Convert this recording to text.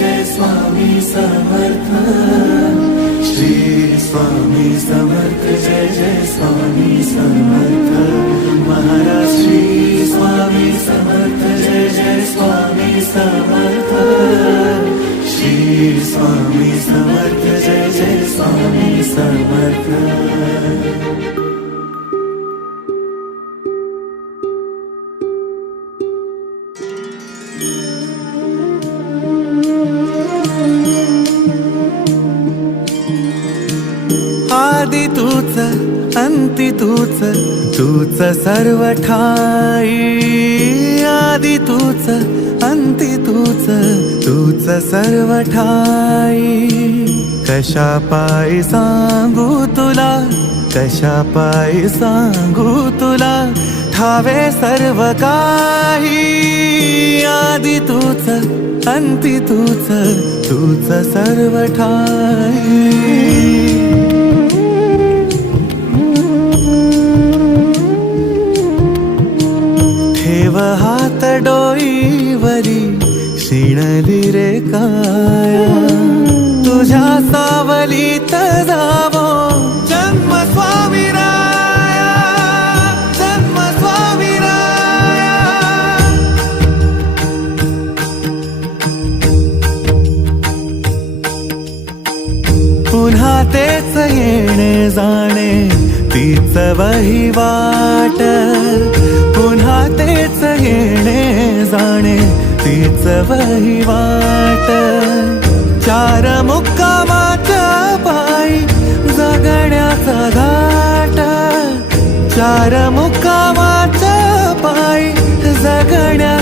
जय स्वामी समर्थ। श्री स्वामी समर्थ जय जय स्वामी समर्थ। महाराज श्री स्वामी समर्थ जय जय स्वामी समर्थ। श्री स्वामी समर्थ जय जय स्वामी समर्थ। आदि तूच अंती तूच, तूच सर्व ठाई। आदि तूच अंती तूच, तूच सर्व ठाई। कशा पायी सांगू तुला, कशा पायी सांगू तुला, ठावे सर्व काही। आदि तूच अंती तूच, तूच सर्व ठाई। ठेव हात डोईवरी, शिणली रे काया। तुझ्या सावलीत जावो जन्म स्वामी राया, जन्म स्वामी राया। पुन्हा तेच येणे जाणे, तीच वहिवाट। पुन्हा तेच येणे जाणे, तीच वहिवाट। चार मुक्कामाच्या पायी जगण्याचा घाट। चार मुक्कामाच्या पायी जगण्या